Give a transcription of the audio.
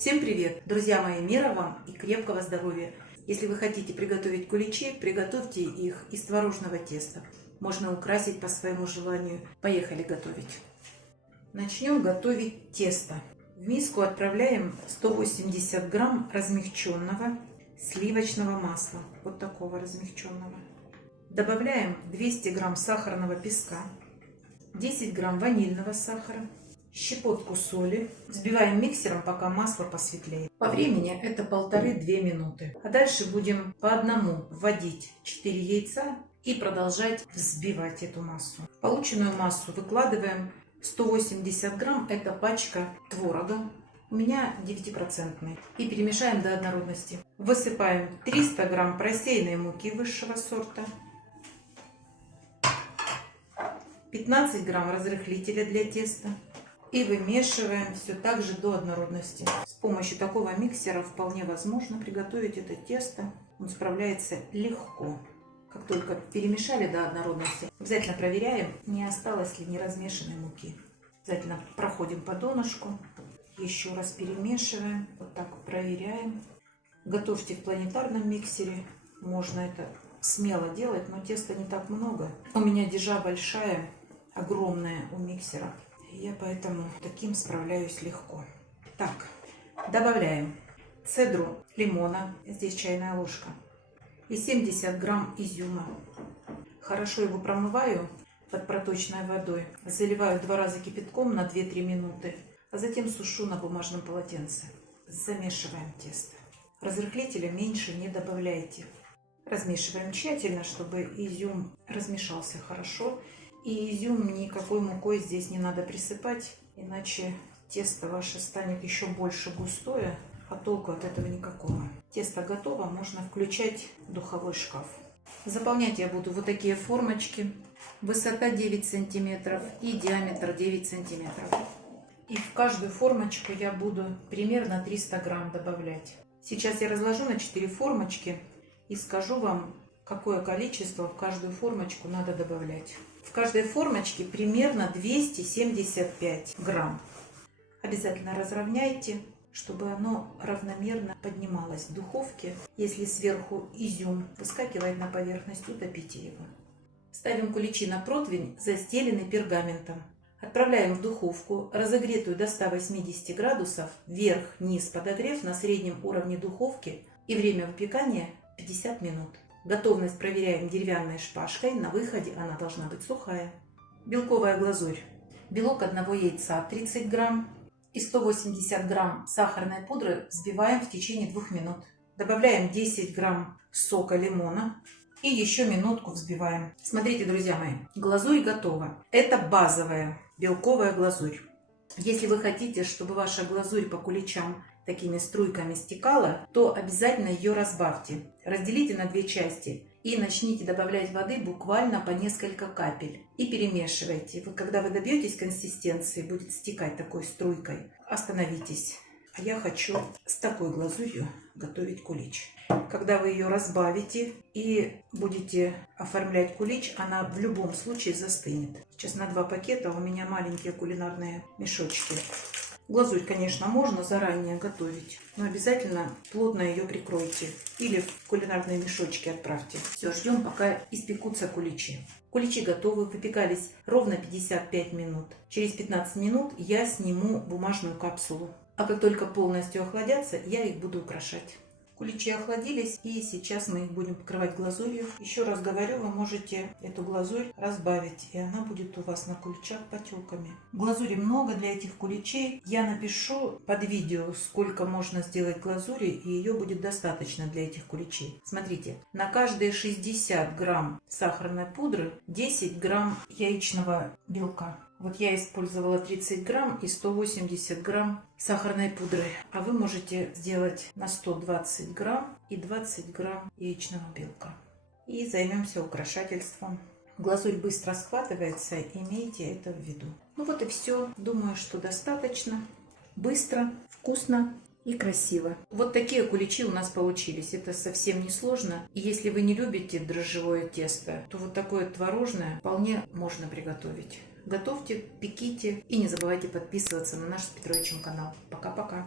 Всем привет! Друзья мои, мира вам и крепкого здоровья! Если вы хотите приготовить куличи, приготовьте их из творожного теста. Можно украсить по своему желанию. Поехали готовить! Начнем готовить тесто. В миску отправляем 180 грамм размягченного сливочного масла. Вот такого размягченного. Добавляем 200 грамм сахарного песка, 10 грамм ванильного сахара, щепотку соли. Взбиваем миксером, пока масло посветлеет. По времени это 1,5-2 минуты. А дальше будем по одному вводить 4 яйца и продолжать взбивать эту массу. Полученную массу выкладываем 180 грамм. Это пачка творога. У меня 9%. И перемешаем до однородности. Высыпаем 300 грамм просеянной муки высшего сорта, 15 грамм разрыхлителя для теста. И вымешиваем все так же до однородности. С помощью такого миксера вполне возможно приготовить это тесто. Он справляется легко. Как только перемешали до однородности, обязательно проверяем, не осталось ли неразмешанной муки. Обязательно проходим по донышку. Еще раз перемешиваем. Вот так проверяем. Готовьте в планетарном миксере. Можно это смело делать, но теста не так много. У меня дежа большая, огромная у миксера. Я поэтому таким справляюсь легко. Так, добавляем цедру лимона, здесь чайная ложка, и 70 грамм изюма. Хорошо его промываю под проточной водой, заливаю 2 раза кипятком на 2-3 минуты, а затем сушу на бумажном полотенце. Замешиваем тесто. Разрыхлителя меньше не добавляйте. Размешиваем тщательно, чтобы изюм размешался хорошо. И изюм никакой мукой здесь не надо присыпать, иначе тесто ваше станет еще больше густое, а толку от этого никакого. Тесто готово, можно включать духовой шкаф. Заполнять я буду вот такие формочки. Высота 9 сантиметров и диаметр 9 сантиметров. И в каждую формочку я буду примерно 300 грамм добавлять. Сейчас я разложу на 4 формочки и скажу вам, какое количество в каждую формочку надо добавлять. В каждой формочке примерно 275 грамм. Обязательно разровняйте, чтобы оно равномерно поднималось в духовке. Если сверху изюм выскакивает на поверхность, утопите его. Ставим куличи на противень, застеленный пергаментом. Отправляем в духовку, разогретую до 180 градусов, вверх-вниз подогрев на среднем уровне духовки, и время выпекания 50 минут. Готовность проверяем деревянной шпажкой. На выходе она должна быть сухая. Белковая глазурь. Белок одного яйца 30 грамм и 180 грамм сахарной пудры взбиваем в течение 2 минут. Добавляем 10 грамм сока лимона и еще минутку взбиваем. Смотрите, друзья мои, глазурь готова. Это базовая белковая глазурь. Если вы хотите, чтобы ваша глазурь по куличам такими струйками стекала, то обязательно ее разбавьте. Разделите на 2 части и начните добавлять воды буквально по несколько капель. И перемешивайте. Когда вы добьетесь консистенции, будет стекать такой струйкой, остановитесь. А я хочу с такой глазурью готовить кулич. Когда вы ее разбавите и будете оформлять кулич, она в любом случае застынет. Сейчас на 2 пакета у меня маленькие кулинарные мешочки. Глазурь, конечно, можно заранее готовить, но обязательно плотно ее прикройте или в кулинарные мешочки отправьте. Все, ждем, пока испекутся куличи. Куличи готовы, выпекались ровно 55 минут. Через 15 минут я сниму бумажную капсулу. А как только полностью охладятся, я их буду украшать. Куличи охладились, и сейчас мы их будем покрывать глазурью. Еще раз говорю, вы можете эту глазурь разбавить, и она будет у вас на куличах потеками. Глазури много для этих куличей. Я напишу под видео, сколько можно сделать глазури, и ее будет достаточно для этих куличей. Смотрите, на каждые 60 грамм сахарной пудры 10 грамм яичного белка. Вот я использовала 30 грамм и 180 грамм сахарной пудры. А вы можете сделать на 120 грамм и 20 грамм яичного белка. И займемся украшательством. Глазурь быстро схватывается, имейте это в виду. Ну вот и все. Думаю, что достаточно. Быстро, вкусно и красиво. Вот такие куличи у нас получились. Это совсем не сложно. И если вы не любите дрожжевое тесто, то вот такое творожное вполне можно приготовить. Готовьте, пеките и не забывайте подписываться на наш с Петровичем канал. Пока-пока!